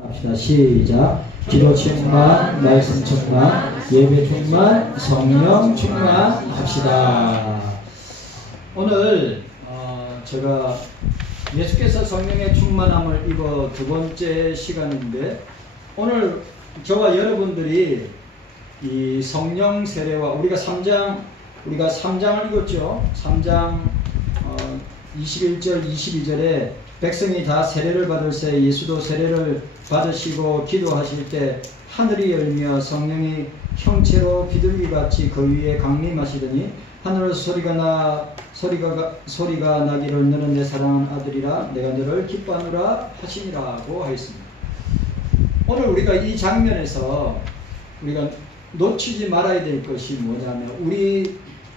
합시다. 시작. 기도 충만, 말씀 충만, 예배 충만, 성령 충만합시다. 오늘 제가 예수께서 성령의 충만함을 이거 두 번째 시간인데, 오늘 저와 여러분들이 이 성령 세례와 우리가 3장을 읽었죠. 3장 21절 22절에 백성이 다 세례를 받을 새 예수도 세례를 받으시고 기도하실 때 하늘이 열며 성령이 형체로 비둘기같이 그 위에 강림하시더니 하늘에서 소리가 나기를 너는 내 사랑하는 아들이라 내가 너를 기뻐하노라 하시니라고 하였습니다. 오늘 우리가 이 장면에서 우리가 놓치지 말아야 될 것이 뭐냐면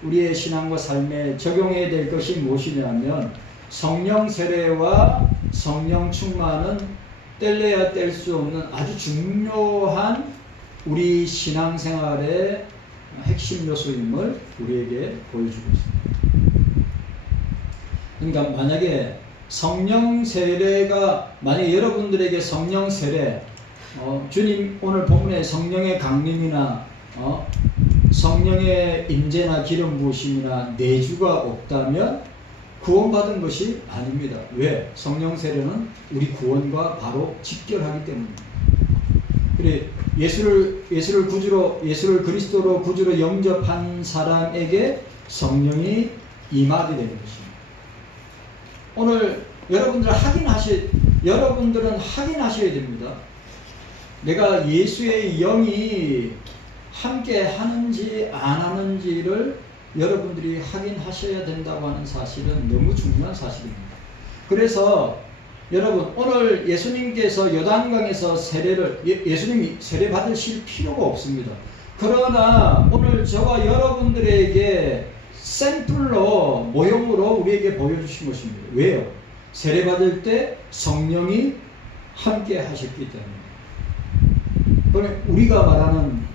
우리의 신앙과 삶에 적용해야 될 것이 무엇이냐면 성령 세례와 성령 충만은 뗄래야 뗄 수 없는 아주 중요한 우리 신앙생활의 핵심 요소임을 우리에게 보여주고 있습니다. 그러니까 만약에 성령 세례가 만약에 여러분들에게 성령 세례 주님 오늘 본문에 성령의 강림이나 성령의 임재나 기름 부으심이나 내주가 없다면 구원받은 것이 아닙니다. 왜? 성령 세례는 우리 구원과 바로 직결하기 때문입니다. 그래 예수를 그리스도로 구주로 영접한 사람에게 성령이 임하게 되는 것입니다. 오늘 여러분들은 확인하셔야 됩니다. 내가 예수의 영이 함께 하는지 안 하는지를 여러분들이 확인하셔야 된다고 하는 사실은 너무 중요한 사실입니다. 그래서 여러분 오늘 예수님께서 요단강에서 예수님이 세례 받으실 필요가 없습니다. 그러나 오늘 저와 여러분들에게 샘플로 모형으로 우리에게 보여주신 것입니다. 왜요? 세례 받을 때 성령이 함께 하셨기 때문에. 그러면 우리가 말하는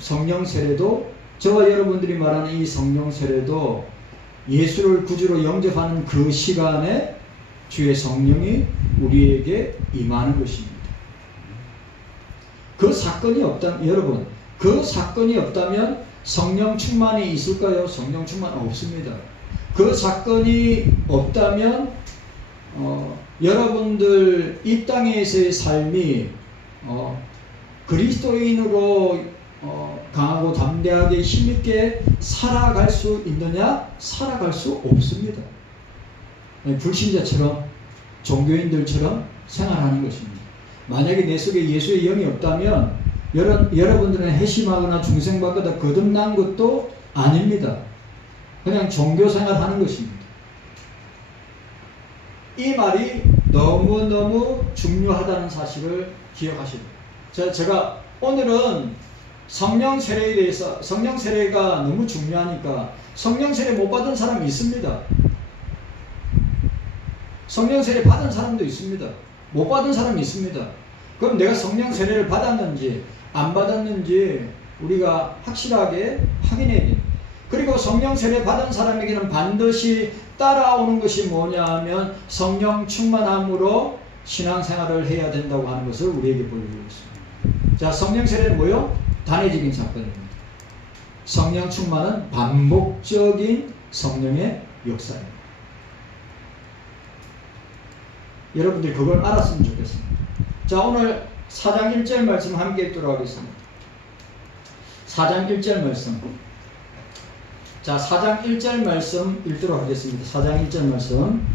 성령 세례도 저와 여러분들이 말하는 이 성령 세례도 예수를 구주로 영접하는 그 시간에 주의 성령이 우리에게 임하는 것입니다. 그 사건이 없다면 성령 충만이 있을까요? 성령 충만 없습니다. 그 사건이 없다면 여러분들 이 땅에서의 삶이 그리스도인으로 강하고 담대하게 힘있게 살아갈 수 있느냐? 살아갈 수 없습니다. 불신자처럼 종교인들처럼 생활하는 것입니다. 만약에 내 속에 예수의 영이 없다면 여러분들은 회심하거나 중생받거나 거듭난 것도 아닙니다. 그냥 종교생활하는 것입니다. 이 말이 너무너무 중요하다는 사실을 기억하셔야 돼요. 제가 오늘은 성령 세례에 대해서, 성령 세례가 너무 중요하니까 성령 세례 못 받은 사람이 있습니다. 성령 세례 받은 사람도 있습니다. 못 받은 사람이 있습니다. 그럼 내가 성령 세례를 받았는지 안 받았는지 우리가 확실하게 확인해야 됩니다. 그리고 성령 세례 받은 사람에게는 반드시 따라오는 것이 뭐냐 하면 성령 충만함으로 신앙생활을 해야 된다고 하는 것을 우리에게 보여주고 있습니다. 자, 성령 세례는 뭐요? 단회적인 사건입니다. 성령 충만은 반복적인 성령의 역사입니다. 여러분들이 그걸 알았으면 좋겠습니다. 자, 오늘 4장 1절 말씀 함께 읽도록 하겠습니다. 4장 1절 말씀. 자, 4장 1절 말씀 읽도록 하겠습니다. 4장 1절 말씀.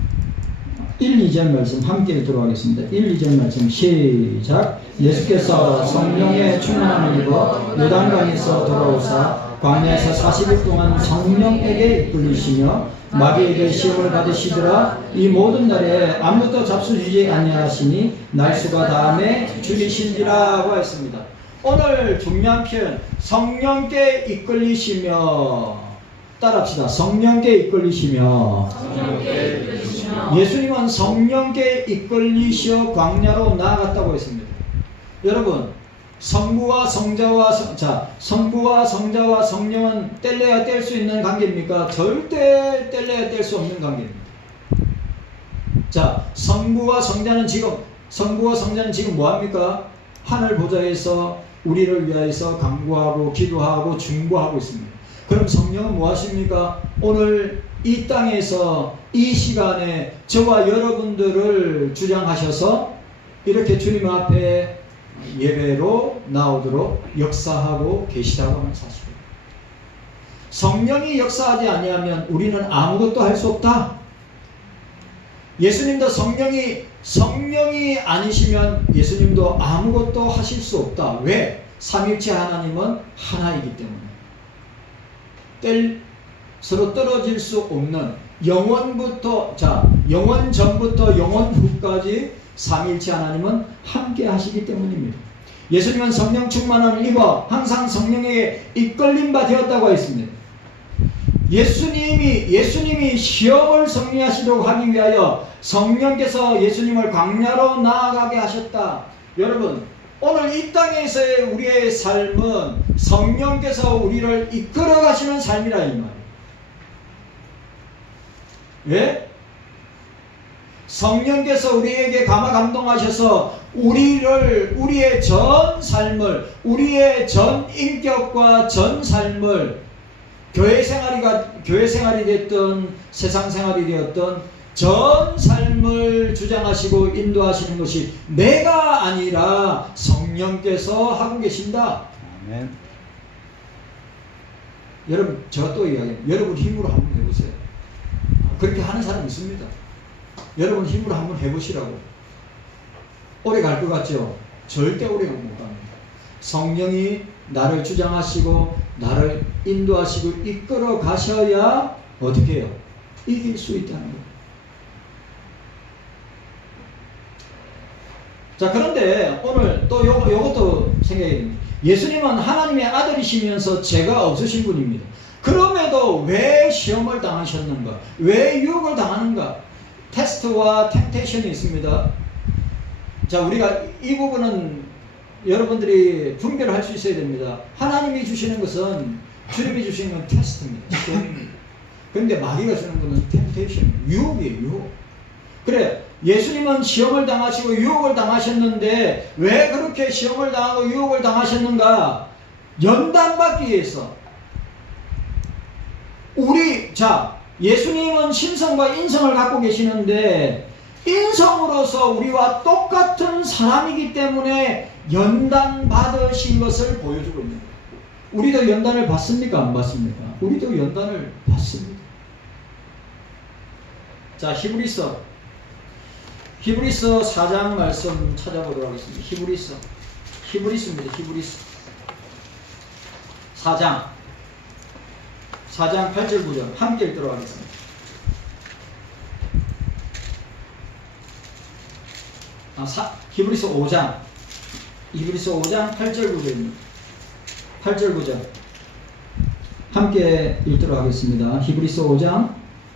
1, 2절 말씀 함께 읽도록 하겠습니다. 1, 2절 말씀 시작. 예수께서 성령의 충만함을 입어 요단강에서 돌아오사 광야에서 40일 동안 성령에게 이끌리시며 마귀에게 시험을 받으시더라. 이 모든 날에 아무것도 잡수주지 아니하시니 날수가 다음에 줄이신지라고 했습니다. 오늘 중요한 표현 성령께 이끌리시며 따라합시다. 성령께 이끌리시며 예수님은 성령께 이끌리시어 광야로 나아갔다고 했습니다. 여러분 성부와 성자와 성령은 뗄래야 뗄 수 있는 관계입니까? 절대 뗄래야 뗄 수 없는 관계입니다. 자, 성부와 성자는 지금 성부와 성자는 지금 뭐합니까? 하늘 보좌에서 우리를 위하여서 간구하고 기도하고 중보하고 있습니다. 그럼 성령은 뭐 하십니까? 오늘 이 땅에서 이 시간에 저와 여러분들을 주장하셔서 이렇게 주님 앞에 예배로 나오도록 역사하고 계시다고 하는 사실입니다. 성령이 역사하지 아니하면 우리는 아무것도 할 수 없다. 예수님도 성령이 아니시면 예수님도 아무것도 하실 수 없다. 왜? 삼위일체 하나님은 하나이기 때문에. 서로 떨어질 수 없는 영원부터, 영원 전부터 영원 후까지 삼위일체 하나님은 함께 하시기 때문입니다. 예수님은 성령 충만함을 입어 항상 성령에게 이끌림 바 되었다고 했습니다. 예수님이 시험을 승리하시도록 하기 위하여 성령께서 예수님을 광야로 나아가게 하셨다. 여러분, 오늘 이 땅에서의 우리의 삶은 성령께서 우리를 이끌어 가시는 삶이라 이 말이에요. 왜? 성령께서 우리에게 감화 감동하셔서 우리의 전 삶을, 우리의 전 인격과 전 삶을 교회 생활이 됐던 세상 생활이 되었던 전 삶을 주장하시고 인도하시는 것이 내가 아니라 성령께서 하고 계신다. 아멘. 여러분, 제가 또 이야기해요. 여러분 힘으로 한번 해보세요. 그렇게 하는 사람 있습니다. 여러분 힘으로 한번 해보시라고. 오래 갈 것 같죠? 절대 오래 못 갑니다. 성령이 나를 주장하시고 나를 인도하시고 이끌어 가셔야 어떻게 해요? 이길 수 있다는 거예요. 자, 그런데 오늘 또 요것도 생각해야 됩니다. 예수님은 하나님의 아들이시면서 죄가 없으신 분입니다. 그럼에도 왜 시험을 당하셨는가? 왜 유혹을 당하는가? 테스트와 템테이션이 있습니다. 자, 우리가 이 부분은 여러분들이 분별을 할 수 있어야 됩니다. 하나님이 주시는 것은, 주님이 주시는 건 테스트입니다. 시험입니다. 그런데 마귀가 주는 것은 템테이션, 유혹이에요, 유혹. 그래, 예수님은 시험을 당하시고 유혹을 당하셨는데 왜 그렇게 시험을 당하고 유혹을 당하셨는가? 연단받기 위해서. 예수님은 신성과 인성을 갖고 계시는데 인성으로서 우리와 똑같은 사람이기 때문에 연단받으신 것을 보여주고 있는 거예요. 우리도 연단을 받습니까? 안 받습니까? 우리도 연단을 받습니다. 자, 히브리서 4장 말씀 찾아보도록 하겠습니다. 히브리서입니다. 히브리서 4장 8절 9절 함께 읽도록 하겠습니다. 히브리서 5장 8절 9절입니다. 8절 9절 함께 읽도록 하겠습니다. 히브리서 5장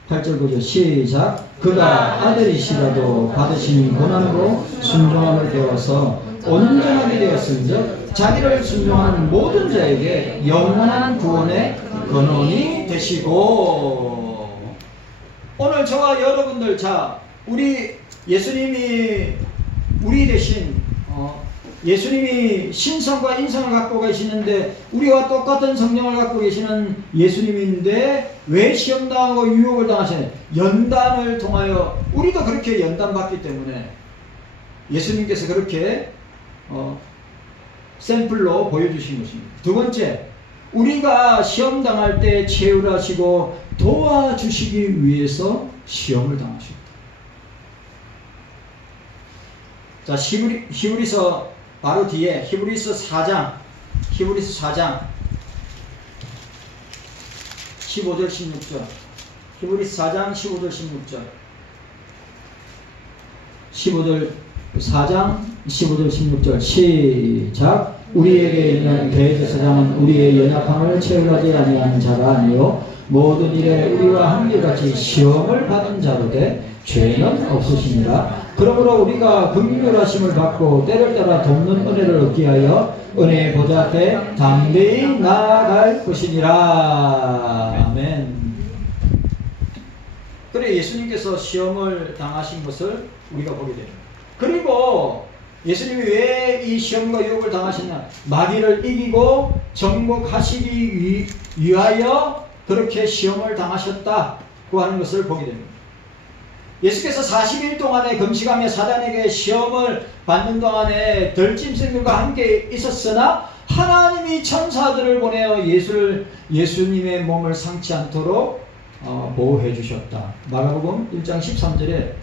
8절 9절 시작. 그가 아들이시라도 받으신 고난으로 순종함을 배워서 온전하게 되었은즉 자기를 순종하는 모든 자에게 영원한 구원의 근원이 되시고. 오늘 저와 여러분들, 우리 예수님이 우리 대신 예수님이 신성과 인성을 갖고 계시는데 우리와 똑같은 성령을 갖고 계시는 예수님인데 왜 시험당하고 유혹을 당하시나요? 연단을 통하여 우리도 그렇게 연단받기 때문에 예수님께서 그렇게 샘플로 보여주신 것입니다. 두 번째, 우리가 시험당할 때 채울하시고 도와주시기 위해서 시험을 당하십니다. 자, 히브리서 바로 뒤에 히브리서 4장 15절 16절 히브리서 4장 15절 16절 4장 15절 16절 시작. 우리에게 있는 대제사장은 우리의 연약함을 채울하지 아니하는 자가 아니요 모든 일에 우리와 한결같이 시험을 받은 자로되 죄는 없으시니라. 그러므로 우리가 긍휼하심을 받고 때를 따라 돕는 은혜를 얻기 위하여 은혜의 보좌 앞에 담대히 나아갈 것이니라. 아멘. 그래, 예수님께서 시험을 당하신 것을 우리가 보게 됩니다. 그리고 예수님이 왜 이 시험과 유혹을 당하셨냐? 마귀를 이기고 정복하시기 위하여 그렇게 시험을 당하셨다고 하는 것을 보게 됩니다. 예수께서 40일 동안에 금식하며 사단에게 시험을 받는 동안에 덜짐승들과 함께 있었으나 하나님이 천사들을 보내어 예수님의 몸을 상치 않도록 보호해 주셨다. 마가복음 1장 13절에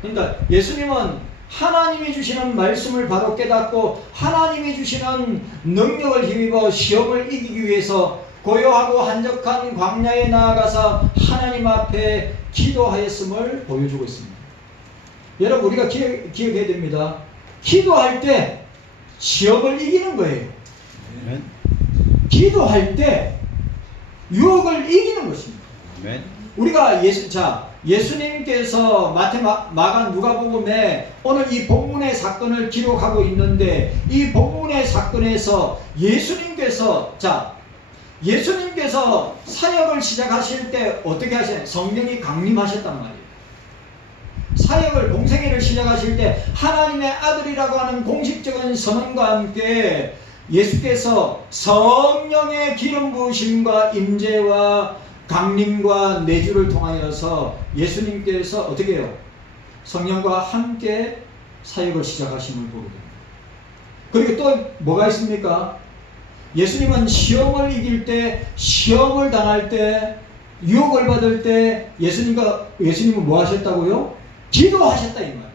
그러니까 예수님은 하나님이 주시는 말씀을 바로 깨닫고 하나님이 주시는 능력을 힘입어 시험을 이기기 위해서 고요하고 한적한 광야에 나아가서 하나님 앞에 기도하였음을 보여주고 있습니다. 여러분 우리가 기억해야 됩니다. 기도할 때 시험을 이기는 거예요. 기도할 때 유혹을 이기는 것입니다. 우리가 예수님께서 마가 누가복음에 오늘 이 본문의 사건을 기록하고 있는데 이 본문의 사건에서 예수님께서 사역을 시작하실 때 어떻게 하셨나요? 성령이 강림하셨단 말이에요. 사역을 공생애를 시작하실 때 하나님의 아들이라고 하는 공식적인 선언과 함께 예수께서 성령의 기름 부으심과 임재와 강림과 내주를 통하여서 예수님께서 어떻게 해요? 성령과 함께 사역을 시작하심을 보게 됩니다. 그리고 또 뭐가 있습니까? 예수님은 시험을 이길 때, 시험을 당할 때, 유혹을 받을 때 예수님은 뭐 하셨다고요? 기도하셨다 이 말이에요.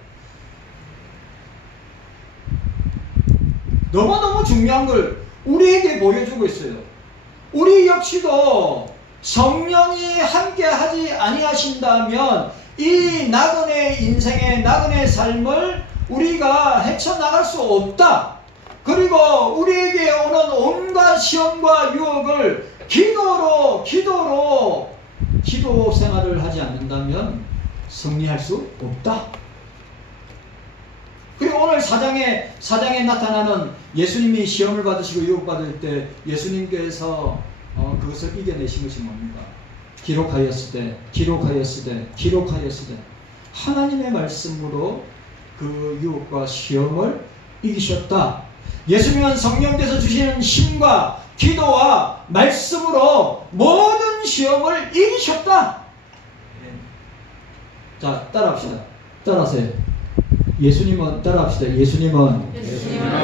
너무너무 중요한 걸 우리에게 보여주고 있어요. 우리 역시도 성령이 함께 하지 아니하신다면 이 나그네 인생의 나그네 삶을 우리가 헤쳐나갈 수 없다. 그리고 우리에게 오는 온갖 시험과 유혹을 기도 생활을 하지 않는다면 승리할 수 없다. 그리고 오늘 사장에 나타나는 예수님이 시험을 받으시고 유혹받을 때 예수님께서 그것을 이겨내신 것이 뭡니까? 기록하였으되 하나님의 말씀으로 그 유혹과 시험을 이기셨다. 예수님은 성령께서 주시는 힘과 기도와 말씀으로 모든 시험을 이기셨다. 자, 따라합시다. 따라하세요. 예수님은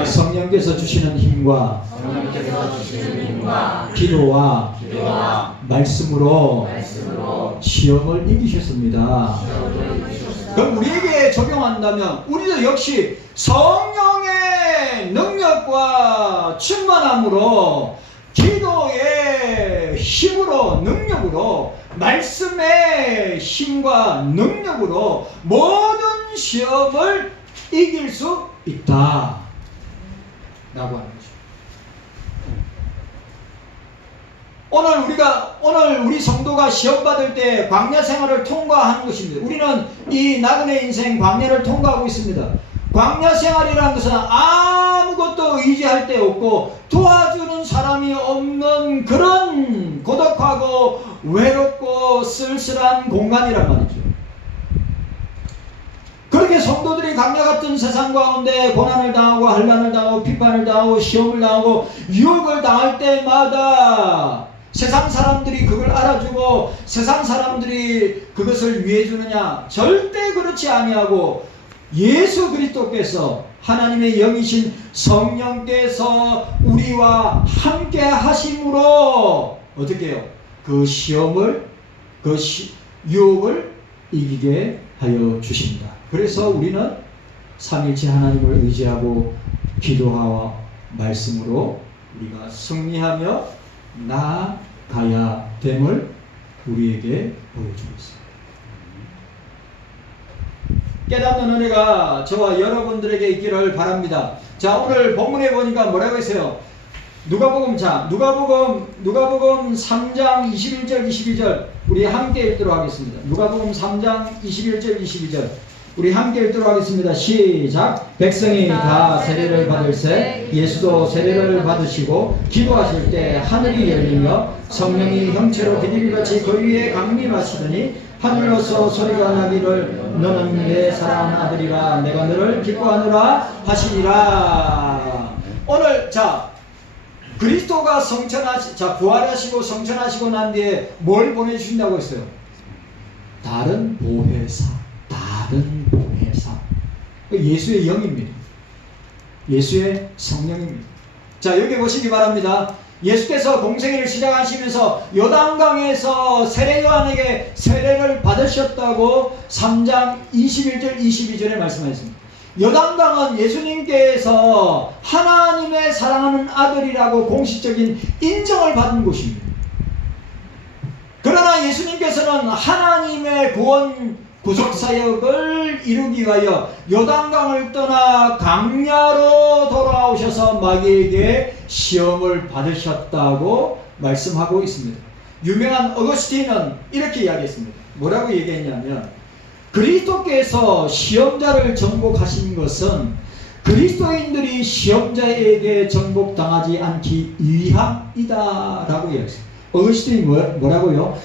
성령께서 주시는 힘과 기도와 말씀으로 시험을 이기셨습니다. 그럼 우리에게 적용한다면 우리도 역시 성령의 능력과 충만함으로 기도의 힘으로 능력으로 말씀의 힘과 능력으로 모든 시험을 이길 수 있다 라고 하는 거죠. 오늘 우리 성도가 시험 받을 때 광야 생활을 통과하는 것입니다. 우리는 이 나그네 인생 광야를 통과하고 있습니다. 광야 생활이라는 것은 아무것도 의지할 데 없고 도와주는 사람이 없는 그런 고독하고 외롭고 쓸쓸한 공간이란 말이죠. 그렇게 성도들이 광야 같은 세상 가운데 고난을 당하고 환난을 당하고 비판을 당하고 시험을 당하고 유혹을 당할 때마다 세상 사람들이 그걸 알아주고 세상 사람들이 그것을 위해 주느냐? 절대 그렇지 아니하고 예수 그리스도께서 하나님의 영이신 성령께서 우리와 함께 하심으로 어떻게 해요? 그 시험을 유혹을 이기게 하여 주십니다. 그래서 우리는 삼일체 하나님을 의지하고 기도하와 말씀으로 우리가 승리하며 나아가야 됨을 우리에게 보여주고 있습니다. 깨닫는 은혜가 저와 여러분들에게 있기를 바랍니다. 자, 오늘 본문에 보니까 뭐라고 했어요? 누가복음 3장 21절 22절 우리 함께 읽도록 하겠습니다. 누가복음 3장 21절 22절 우리 함께 읽도록 하겠습니다. 시작. 백성이 다 세례를 받을새 예수도 세례를 받으시고 기도하실 때 하늘이 열리며 성령이 형체로 비둘기같이 그 위에 강림하시더니 하늘로서 소리가 나기를 너는 내 사랑하는 아들이라 내가 너를 기뻐하노라 하시니라. 오늘 자 그리스도가 부활하시고 성천하시고 난 뒤에 뭘 보내주신다고 했어요? 다른 보혜사. 예수의 영입니다. 예수의 성령입니다. 자, 여기 보시기 바랍니다. 예수께서 공생애를 시작하시면서 요단강에서 세례요한에게 세례를 받으셨다고 3장 21절 22절에 말씀하셨습니다. 요단강은 예수님께서 하나님의 사랑하는 아들이라고 공식적인 인정을 받은 곳입니다. 그러나 예수님께서는 하나님의 구속사역을 이루기 위하여 요단강을 떠나 광야로 돌아오셔서 마귀에게 시험을 받으셨다고 말씀하고 있습니다. 유명한 어거스틴은 이렇게 이야기했습니다. 뭐라고 얘기했냐면 그리스도께서 시험자를 정복하신 것은 그리스도인들이 시험자에게 정복당하지 않기 위함이다 라고 이야기했습니다. 어거스틴이 뭐라고요?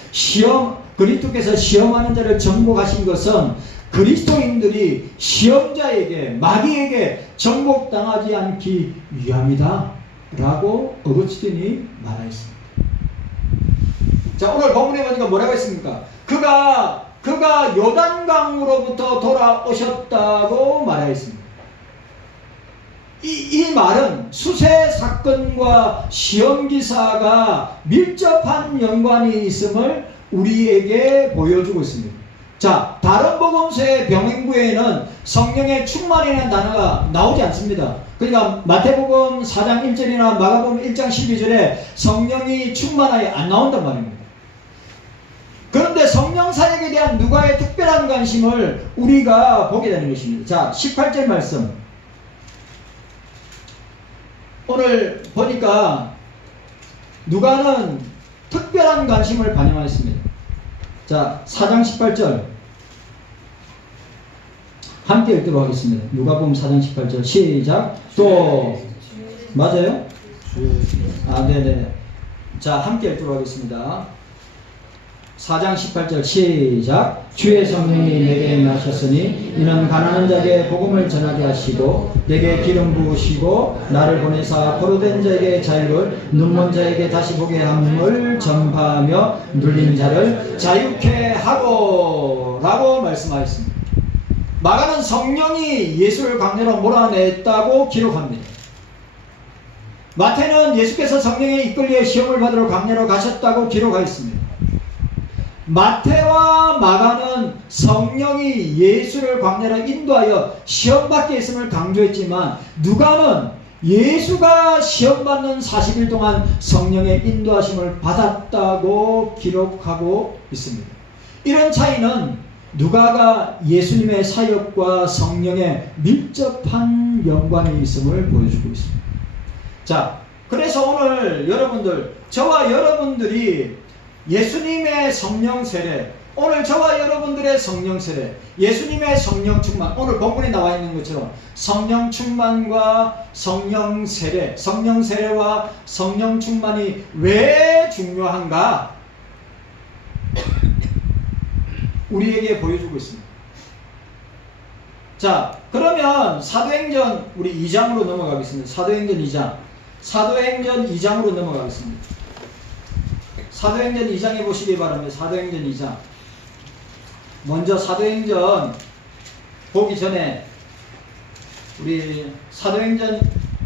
그리스도께서 시험하는 자를 정복하신 것은 그리스도인들이 시험자에게 마귀에게 정복당하지 않기 위함이다 라고 어거스틴이 말하였습니다. 자, 오늘 본문에 보니까 뭐라고 했습니까? 그가 요단강으로부터 돌아오셨다고 말하였습니다. 이 말은 수세 사건과 시험기사가 밀접한 연관이 있음을 우리에게 보여주고 있습니다. 자, 다른 복음서의 병행부에는 성령의 충만이라는 단어가 나오지 않습니다. 그러니까 마태복음 4장 1절이나 마가복음 1장 12절에 성령이 충만하여 안 나온단 말입니다. 그런데 성령 사역에 대한 누가의 특별한 관심을 우리가 보게 되는 것입니다. 자, 18절 말씀. 오늘 보니까 누가는 특별한 관심을 반영하였습니다. 자, 4장 18절 함께 읽도록 하겠습니다. 누가복음 4장 18절 시작. 또 맞아요? 네네. 자, 함께 읽도록 하겠습니다. 4장 18절 시작. 주의 성령이 내게 임하셨으니 이는 가난한 자에게 복음을 전하게 하시고 내게 기름 부으시고 나를 보내사 포로된 자에게 자유를 눈먼 자에게 다시 보게 함을 전파하며 눌린 자를 자유케 하고 라고 말씀하였습니다. 마가는 성령이 예수를 광야로 몰아냈다고 기록합니다. 마태는 예수께서 성령에 이끌려 시험을 받으러 광야로 가셨다고 기록하였습니다. 마태와 마가는 성령이 예수를 광야로 인도하여 시험받게 했음을 강조했지만 누가는 예수가 시험받는 40일 동안 성령의 인도하심을 받았다고 기록하고 있습니다. 이런 차이는 누가가 예수님의 사역과 성령의 밀접한 연관이 있음을 보여주고 있습니다. 자, 그래서 오늘 여러분들, 저와 여러분들이 예수님의 성령 세례, 오늘 저와 여러분들의 성령 세례, 예수님의 성령 충만, 오늘 본문에 나와 있는 것처럼 성령 충만과 성령 세례, 성령 세례와 성령 충만이 왜 중요한가? 우리에게 보여주고 있습니다. 자, 그러면 사도행전 우리 2장으로 넘어가겠습니다. 사도행전 2장. 사도행전 2장으로 넘어가겠습니다. 사도행전 2장에 보시기 바랍니다. 사도행전 2장. 먼저 사도행전 보기 전에 우리 사도행전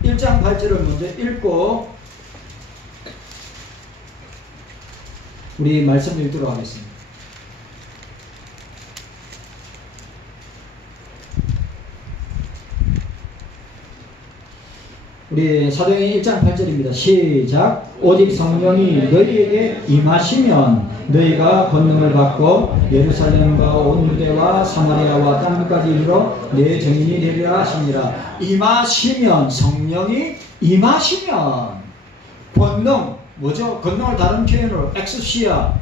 1장 8절을 먼저 읽고 우리 말씀 읽도록 하겠습니다. 우리 사도행전 1장 8절입니다. 시작. 오직 성령이 너희에게 임하시면 너희가 권능을 받고 예루살렘과 온 유대와 사마리아와 땅끝까지 이르러 내 증인이 되리라 하시니라. 임하시면, 성령이 임하시면 권능, 뭐죠? 권능을 다른 표현으로 엑스시아,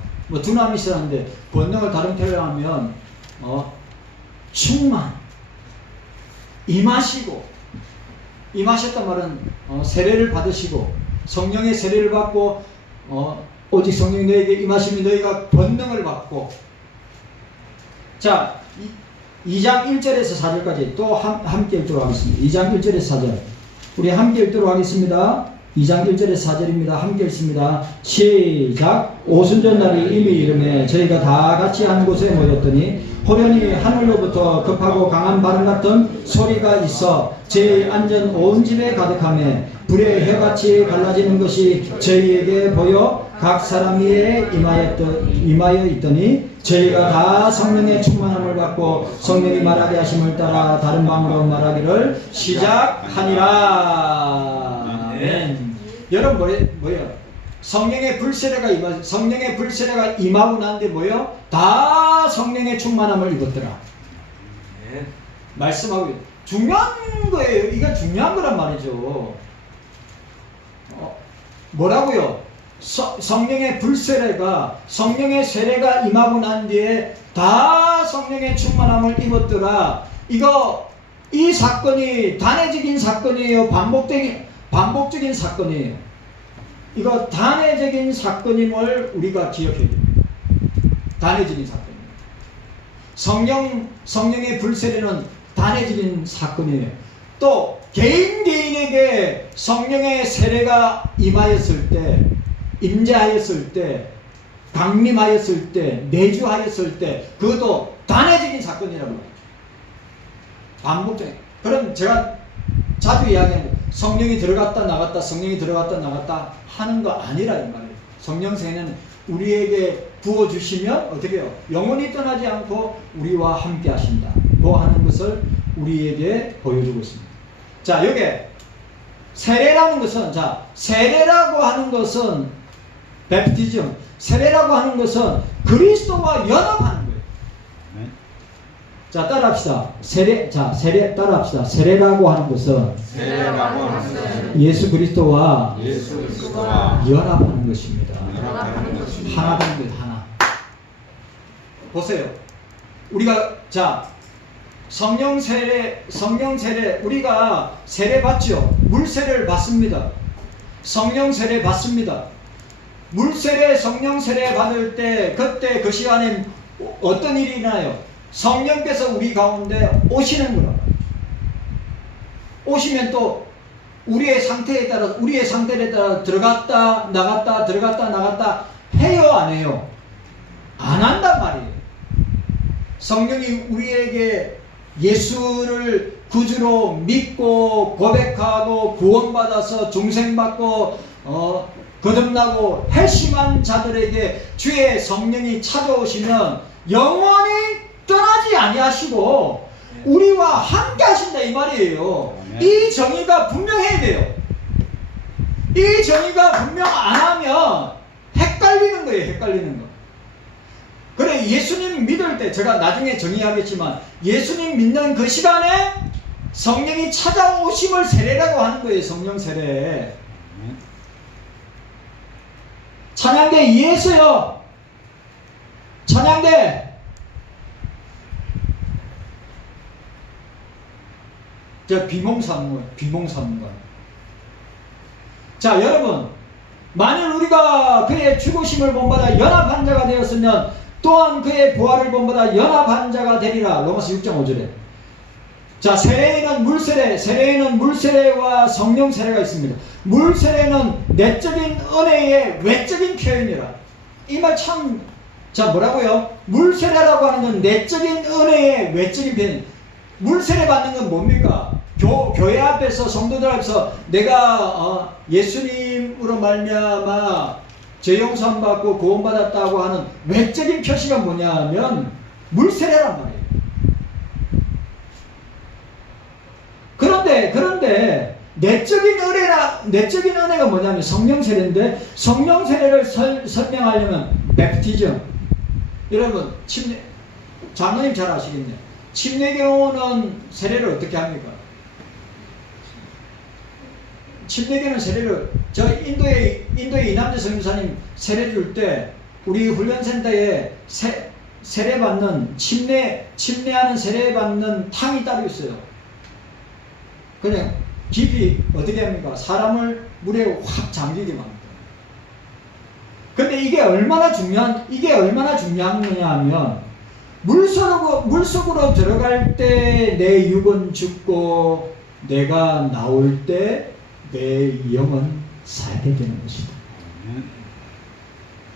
두나미스 하는데 권능을 다른 표현으로 하면 충만, 임하시고, 임하셨단 말은 세례를 받으시고 성령의 세례를 받고 오직 성령이 너에게 임하시면 너희가 권능을 받고 자, 2장 1절에서 4절까지 또 함께 읽도록 하겠습니다. 2장 1절에서 4절. 우리 함께 읽도록 하겠습니다. 2장 1절에서 4절입니다. 함께 읽습니다. 시작. 오순절 날이 이미 이름에 저희가 다 같이 한 곳에 모였더니 호련히 하늘로부터 급하고 강한 바람 같은 소리가 있어 제 앉은 온 집에 가득하며 불의 혀같이 갈라지는 것이 저희에게 보여 각 사람 위에 임하여 있더니 저희가 다 성령의 충만함을 받고 성령이 말하게 하심을 따라 다른 방으로 말하기를 시작하니라. 아멘. 여러분 뭐예요? 성령의 불세례가 임하고 난 뒤에 뭐예요? 다 성령의 충만함을 입었더라. 네. 말씀하고 중요한 거예요. 이거 중요한 거란 말이죠. 뭐라고요? 성령의 성령의 세례가 임하고 난 뒤에 다 성령의 충만함을 입었더라. 이 사건이 단회적인 사건이에요? 반복적인 사건이에요? 이거 단회적인 사건임을 우리가 기억해야 됩니다. 단회적인 사건입니다. 성령의 불세례는 단회적인 사건이에요. 또 개인에게 성령의 세례가 임하였을 때, 임재하였을 때, 강림하였을 때, 내주하였을 때, 그것도 단회적인 사건이라고 합니다. 반복적인. 그럼 제가 자주 이야기하는 거예요. 성령이 들어갔다 나갔다 성령이 들어갔다 나갔다 하는 거 아니라 이 말이에요. 성령 세례는 우리에게 부어주시면 어떻게 해요? 영원히 떠나지 않고 우리와 함께 하신다. 뭐 하는 것을 우리에게 보여주고 있습니다. 자, 여기에 세례라는 것은, 세례라고 하는 것은 베프티즘, 세례라고 하는 것은 그리스도와 연합하는 거예요. 자, 따라합시다. 세례 따라합시다. 세례라고 하는 것은 예수 그리스도와 연합하는 것입니다. 하나 되는 것, 하나. 보세요. 우리가, 성령 세례, 우리가 세례 받죠? 물 세례를 받습니다. 성령 세례 받습니다. 물 세례, 성령 세례 받을 때, 그때 그 시간에 어떤 일이 일어나요? 성령께서 우리 가운데 오시는 거란 말이죠. 오시면 또 우리의 상태에 따라 들어갔다 나갔다 해요, 안 해요? 안 한단 말이에요. 성령이 우리에게 예수를 구주로 믿고 고백하고 구원받아서 중생받고 거듭나고 회심한 자들에게 주의 성령이 찾아오시면 영원히 떠나지 아니하시고 우리와 함께 하신다 이 말이에요. 이 정의가 분명해야 돼요. 이 정의가 분명 안 하면 헷갈리는 거예요. 헷갈리는 거. 그래, 예수님 믿을 때, 제가 나중에 정의하겠지만 예수님 믿는 그 시간에 성령이 찾아오심을 세례라고 하는 거예요. 성령 세례. 찬양대 이해했어요? 찬양대. 비몽사문관. 자, 여러분, 만일 우리가 그의 죽으심을 본받아 연합한 자가 되었으면 또한 그의 부활을 본받아 연합한 자가 되리라. 로마서 6장 5절에. 자, 세례에는 물세례와 성령 세례가 있습니다. 물세례는 내적인 은혜의 외적인 표현이라. 이 말 참, 뭐라고요? 물세례라고 하는 건 내적인 은혜의 외적인 표현. 물세례 받는 건 뭡니까? 교회 앞에서, 성도들 앞에서 내가 예수님으로 말미암아 죄 용서함 받고 구원받았다고 하는 외적인 표시가 뭐냐면 물세례란 말이에요. 그런데 내적인 은혜가 뭐냐면 성령 세례인데, 성령 세례를 설명하려면 베프티즘. 여러분, 장로님 잘 아시겠네요. 침례교는 세례를 어떻게 합니까? 침례교는 세례를, 인도의 이남재 선교사님 세례 줄 때 우리 훈련센터에 세례받는, 침례하는 세례받는 탕이 따로 있어요. 그냥 깊이 어떻게 합니까? 사람을 물에 확 잠기게 합니다. 근데 이게 얼마나 중요한 거냐 하면, 물속으로 들어갈 때 내 육은 죽고 내가 나올 때 내 영은 살게 되는 것이다.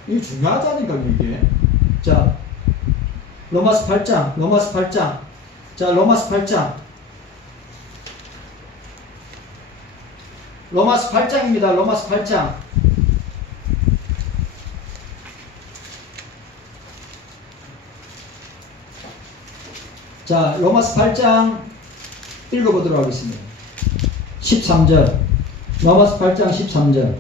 이게 중요하다니까요, 이게. 자, 로마서 8장. 자, 로마서 8장. 로마서 8장입니다. 로마서 8장. 자, 로마서 8장 읽어보도록 하겠습니다. 13절. 로마서 8장 13절.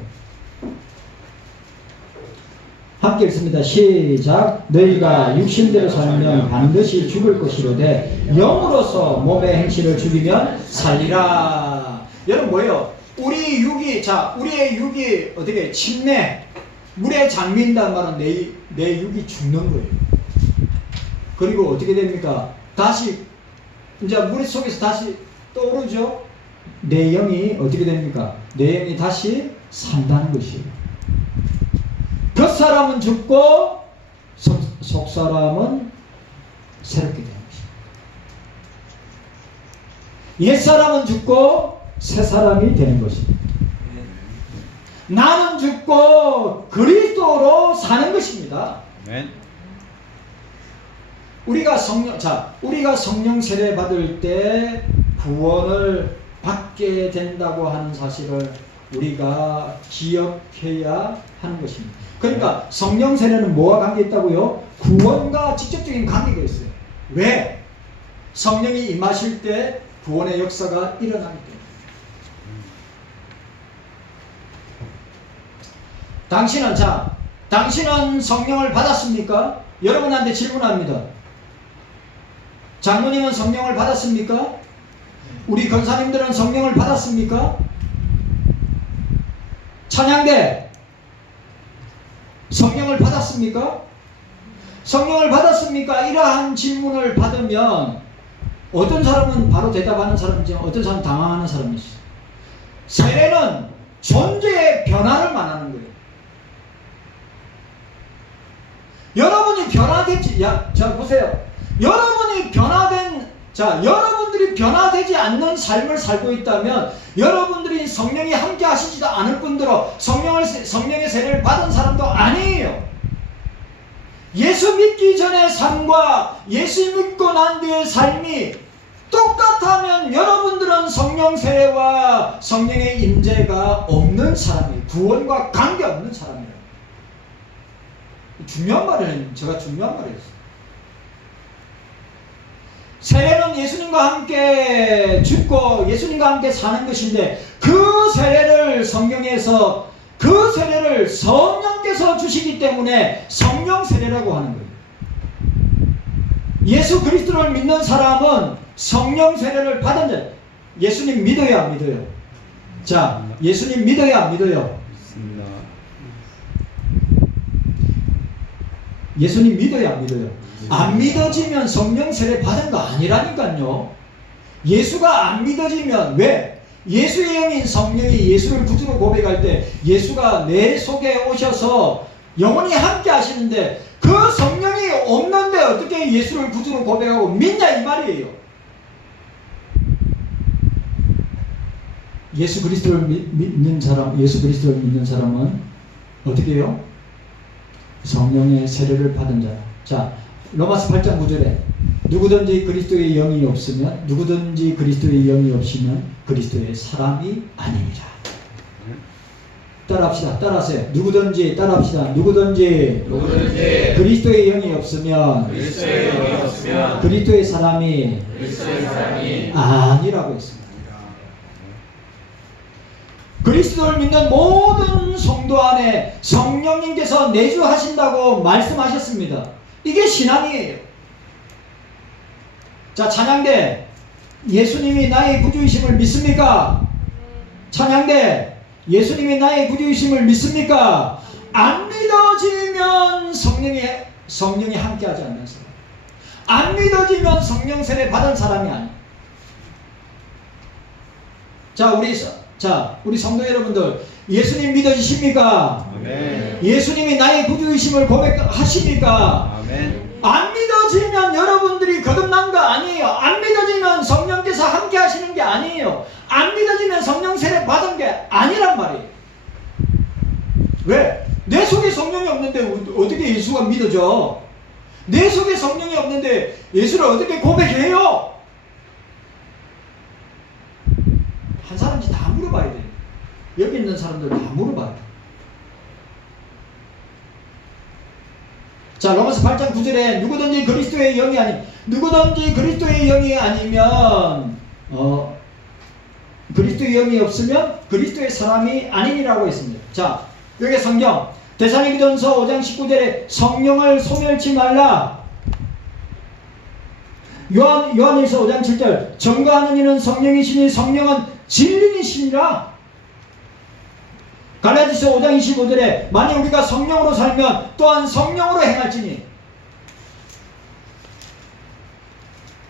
함께 읽습니다. 시작. 너희가 육신대로 살면 반드시 죽을 것이로되 영으로서 몸의 행실을 죽이면 살리라. 여러분 뭐예요? 우리 육이, 자, 우리의 육이 어떻게 침례, 물에 잠긴단 말은 내 육이 죽는 거예요. 그리고 어떻게 됩니까? 다시 이제 물 속에서 다시 떠오르죠. 내 영이 어떻게 됩니까? 내 영이 다시 산다는 것이에요. 겉사람은 죽고 속사람은 새롭게 되는 것입니다. 옛사람은 죽고 새사람이 되는 것입니다. 나는 죽고 그리스도로 사는 것입니다. 우리가 성령 세례 받을 때 구원을 받게 된다고 하는 사실을 우리가 기억해야 하는 것입니다. 그러니까 성령 세례는 뭐와 관계 있다고요? 구원과 직접적인 관계가 있어요. 왜? 성령이 임하실 때 구원의 역사가 일어나기 때문에. 당신은 성령을 받았습니까? 여러분한테 질문합니다. 장로님은 성령을 받았습니까? 우리 권사님들은 성령을 받았습니까? 찬양대 성령을 받았습니까? 성령을 받았습니까? 이러한 질문을 받으면 어떤 사람은 바로 대답하는 사람이지 어떤 사람은 당황하는 사람이 있어요. 세례는 존재의 변화를 말하는 거예요. 여러분이 변화됐지. 자 보세요. 여러분들이 변화되지 않는 삶을 살고 있다면 여러분들이 성령이 함께 하시지도 않을 뿐더러 성령의 세례를 받은 사람도 아니에요. 예수 믿기 전의 삶과 예수 믿고 난 뒤의 삶이 똑같다면 여러분들은 성령 세례와 성령의 임재가 없는 사람이에요. 구원과 관계없는 사람이에요. 중요한 말이에요. 제가 중요한 말이었어요. 세례는 예수님과 함께 죽고 예수님과 함께 사는 것인데 그 세례를 성령께서 주시기 때문에 성령 세례라고 하는 거예요. 예수 그리스도를 믿는 사람은 성령 세례를 받은 자. 예수님 믿어야 안 믿어요? 자, 예수님 믿어야 안 믿어요? 믿습니다. 예수님 믿어야 안 믿어요? 안 믿어지면 성령 세례 받은 거 아니라니까요. 예수가 안 믿어지면 왜? 예수의 영인 성령이 예수를 구주로 고백할 때 예수가 내 속에 오셔서 영원히 함께 하시는데 그 성령이 없는데 어떻게 예수를 구주로 고백하고 믿냐 이 말이에요. 예수 그리스도를 믿는 사람은 어떻게 해요? 성령의 세례를 받은 자다. 자, 로마서 8장 9절에 누구든지 그리스도의 영이 없으면 그리스도의 사람이 아니니라. 따라합시다. 따라하세요. 누구든지 그리스도의 영이 없으면 그리스도의 사람이 아니라고 했습니다. 그리스도를 믿는 모든 성도 안에 성령님께서 내주하신다고 말씀하셨습니다. 이게 신앙이에요. 자, 찬양대 예수님이 나의 구주이심을 믿습니까? 찬양대 예수님이 나의 구주이심을 믿습니까? 안 믿어지면 성령이 함께하지 않는 사람. 안 믿어지면 성령 세례 받은 사람이 아니에요. 자, 우리 성도 여러분들, 예수님 믿어지십니까? 아멘. 예수님이 나의 구주이심을 고백하십니까? 아멘. 안 믿어지면 여러분들이 거듭난 거 아니에요. 안 믿어지면 성령께서 함께 하시는 게 아니에요. 안 믿어지면 성령 세례 받은 게 아니란 말이에요. 왜? 내 속에 성령이 없는데 어떻게 예수가 믿어져? 내 속에 성령이 없는데 예수를 어떻게 고백해요? 한 사람씩 다 물어봐야 돼요. 여기 있는 사람들 다 물어봐야 돼요. 자, 로마서 8장 9절에 누구든지 그리스도의 영이 아니면 그리스도의 영이 없으면 그리스도의 사람이 아니니라고 했습니다. 자, 여기 성경 데살로니가전서 5장 19절에 성령을 소멸치 말라. 요한일서 5장 7절 전거하는 이는 성령이시니 성령은 진리이시니라. 갈라디아서 5장 25절에 만약 우리가 성령으로 살면 또한 성령으로 행할지니.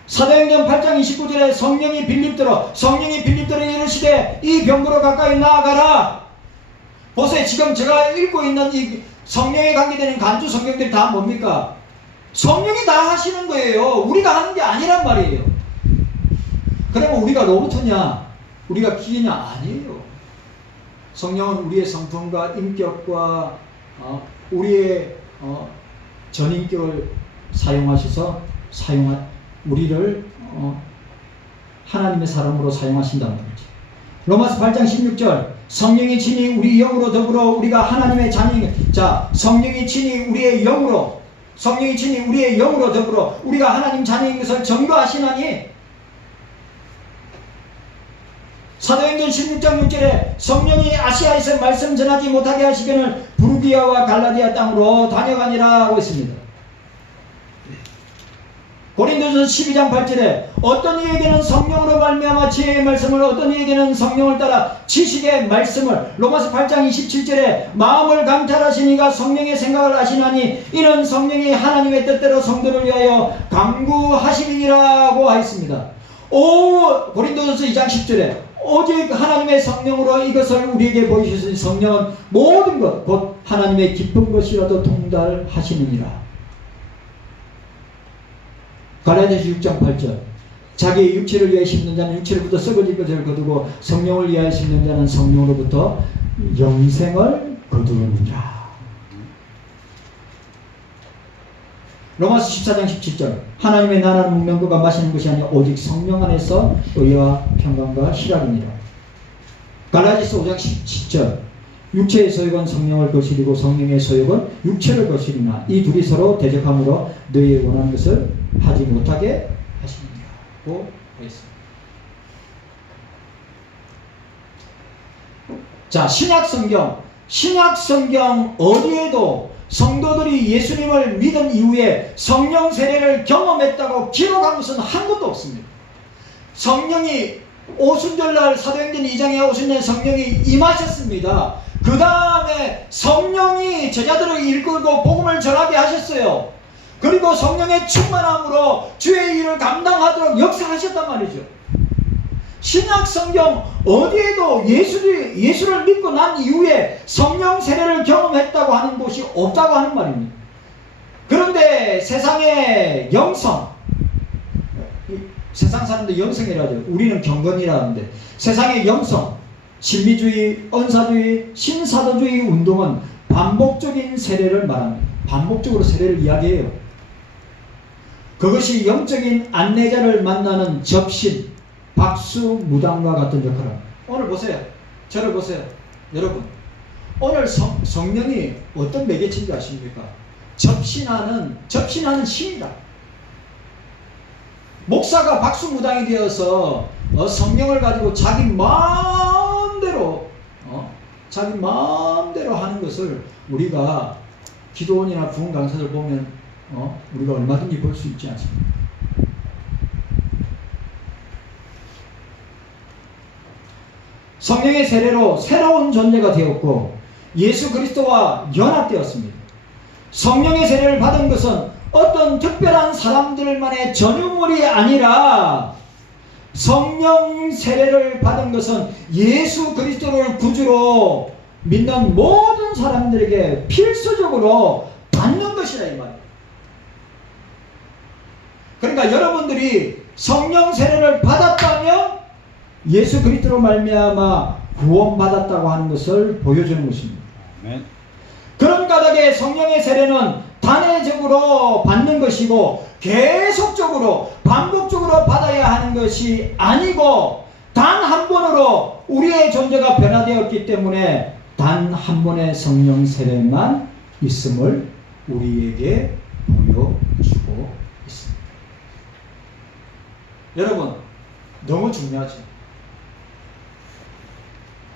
사도행전 8장 29절에 성령이 빌립더러 이르시되 이 병거로 가까이 나아가라. 보세요. 지금 제가 읽고 있는 이 성령에 관계되는 간주 성경들이 다 뭡니까? 성령이 다 하시는 거예요. 우리가 하는 게 아니란 말이에요. 그러면 우리가 로봇이냐? 우리가 기계냐? 아니에요. 성령은 우리의 성품과 인격과 우리의 전인격을 사용하셔서 우리를 하나님의 사람으로 사용하신다는 거죠. 로마서 8장 16절 성령이 친히 우리 영으로 더불어 우리가 하나님의 자녀인. 자, 성령이 친히 우리의 영으로 더불어 우리가 하나님 자녀인 것을 증거하시나니. 사도행전 16장 6절에 성령이 아시아에서 말씀 전하지 못하게 하시기를 부르기아와 갈라디아 땅으로 다녀가니라 하고 있습니다. 고린도전서 12장 8절에 어떤 이에게는 성령으로 말미암아 지혜의 말씀을, 어떤 이에게는 성령을 따라 지식의 말씀을. 로마서 8장 27절에 마음을 감찰하시니가 성령의 생각을 아시나니 이는 성령이 하나님의 뜻대로 성도를 위하여 강구하심이니라고 하였습니다. 고린도전서 2장 10절에 오직 하나님의 성령으로 이것을 우리에게 보이셨으니 성령은 모든 것 곧 하나님의 깊은 것이라도 통달하시느니라. 갈라디아서 6장 8절 자기의 육체를 위하여 심는 자는 육체로부터 썩어질 것을 거두고 성령을 위하여 심는 자는 성령으로부터 영생을 거두느니라. 로마서 14장 17절 하나님의 나라는 먹는 것과 마시는 것이 아니라 오직 성령 안에서 의와 평강과 희락이니라. 갈라디아서 5장 17절 육체의 소욕은 성령을 거스리고 성령의 소욕은 육체를 거스리나 이 둘이 서로 대적함으로 너희의 원하는 것을 하지 못하게 하시느니라고 했습니다. 자, 신약 성경 어디에도 성도들이 예수님을 믿은 이후에 성령 세례를 경험했다고 기록한 것은 한 것도 없습니다. 성령이 오순절날 사도행전 2장에 오순절 성령이 임하셨습니다. 그 다음에 성령이 제자들을 이끌고 복음을 전하게 하셨어요. 그리고 성령의 충만함으로 주의 일을 감당하도록 역사하셨단 말이죠. 신약 성경 어디에도 예수를 믿고 난 이후에 성령 세례를 경험했다고 하는 곳이 없다고 하는 말입니다. 그런데 세상의 영성, 세상 사람들 영성이라 하죠. 우리는 경건이라 하는데 세상의 영성, 진리주의, 은사주의, 신사도주의 운동은 반복적인 세례를 말합니다. 반복적으로 세례를 이야기해요. 그것이 영적인 안내자를 만나는 접신, 박수, 무당과 같은 역할을 합니다. 오늘 보세요. 저를 보세요. 여러분, 오늘 성령이 어떤 매개체인지 아십니까? 접신하는 신이다. 목사가 박수 무당이 되어서 성령을 가지고 자기 마음대로 하는 것을 우리가 기도원이나 부흥 강사들 보면 우리가 얼마든지 볼 수 있지 않습니까? 성령의 세례로 새로운 존재가 되었고 예수 그리스도와 연합되었습니다. 성령의 세례를 받은 것은 어떤 특별한 사람들만의 전유물이 아니라 성령 세례를 받은 것은 예수 그리스도를 구주로 믿는 모든 사람들에게 필수적으로 받는 것이다 이 말이에요. 그러니까 여러분들이 성령 세례를 받았다면 예수 그리스도로 말미암아 구원받았다고 하는 것을 보여주는 것입니다. 아멘. 그런 까닭에 성령의 세례는 단회적으로 받는 것이고 계속적으로 반복적으로 받아야 하는 것이 아니고 단 한 번으로 우리의 존재가 변화되었기 때문에 단 한 번의 성령 세례만 있음을 우리에게 보여주고 있습니다. 여러분, 너무 중요하죠.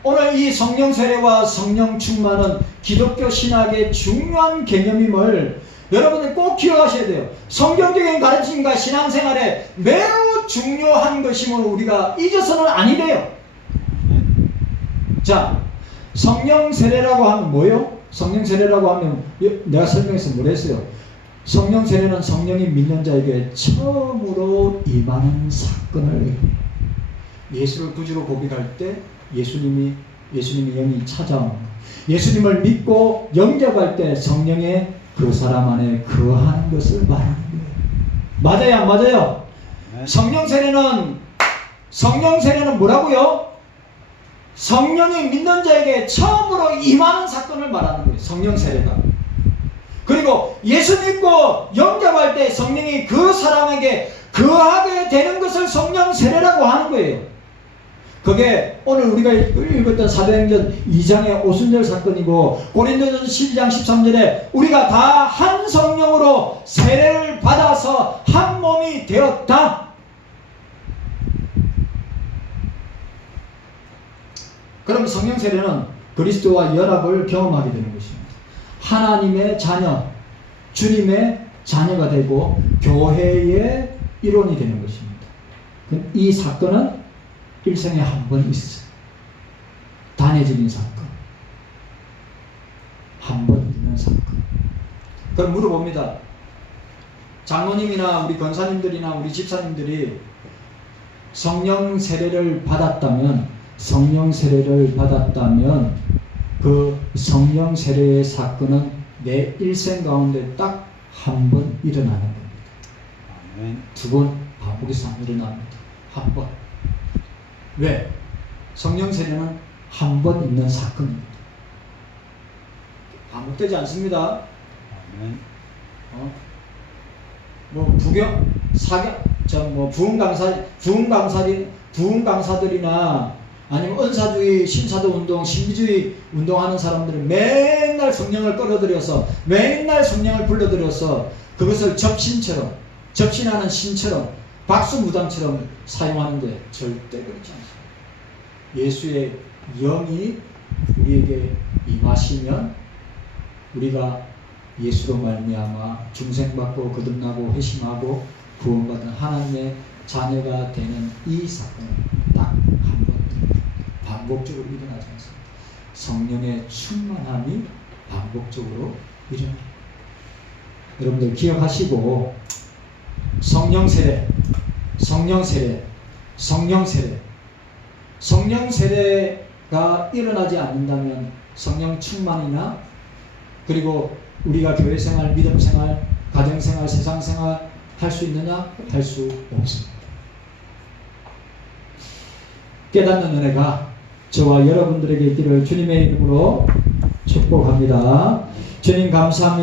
오늘 이 성령 세례와 성령 충만은 기독교 신학의 중요한 개념임을 여러분들 꼭 기억하셔야 돼요. 성경적인 가르침과 신앙생활에 매우 중요한 것임을 우리가 잊어서는 아니래요. 자, 성령 세례라고 하면 뭐예요? 성령 세례라고 하면 내가 설명해서 뭐랬어요? 성령 세례는 성령이 믿는 자에게 처음으로 임하는 사건을 의미해요. 예수를 구주로 고백할 때 예수님이 영이 찾아옵니다. 예수님을 믿고 영접할 때 성령의 그 사람 안에 거하는 것을 말하는 거예요. 맞아요, 안 맞아요? 네. 성령 세례는 뭐라고요? 성령이 믿는 자에게 처음으로 임하는 사건을 말하는 거예요. 성령 세례가. 그리고 예수 믿고 영접할 때 성령이 그 사람에게 거하게 되는 것을 성령 세례라고 하는 거예요. 그게 오늘 우리가 읽었던 사도행전 2장의 오순절 사건이고 고린도전서 12장 13절에 우리가 다 한 성령으로 세례를 받아서 한 몸이 되었다. 그럼 성령 세례는 그리스도와 연합을 경험하게 되는 것입니다. 하나님의 자녀, 주님의 자녀가 되고 교회의 일원이 되는 것입니다. 이 사건은 일생에 한 번 있어요. 단회적인 사건. 한 번 있는 사건. 그럼 물어봅니다. 장로님이나 우리 권사님들이나 우리 집사님들이 성령 세례를 받았다면 그 성령 세례의 사건은 내 일생 가운데 딱 한 번 일어나는 겁니다. 두 번 반복해서 일어납니다. 한 번. 왜? 성령 세례는 한 번 있는 사건입니다. 반복되지 않습니다. 부흥 강사들이나 아니면 은사주의, 신사도 운동, 신비주의 운동하는 사람들은 맨날 성령을 끌어들여서 맨날 성령을 불러들여서 그것을 접신하는 신처럼 박수무당처럼 사용하는데 절대 그렇지 않습니다. 예수의 영이 우리에게 임하시면 우리가 예수로 말미암아 중생받고 거듭나고 회심하고 구원받은 하나님의 자녀가 되는 이 사건은 딱 한 번 반복적으로 일어나지 않습니다. 성령의 충만함이 반복적으로 일어납니다. 여러분들 기억하시고 성령 세례가 일어나지 않는다면 성령 충만이나 그리고 우리가 교회생활, 믿음생활, 가정생활, 세상생활 할 수 있느냐? 할 수 없습니다. 깨닫는 은혜가 저와 여러분들에게 있기를 주님의 이름으로 축복합니다. 주님 감사합니다.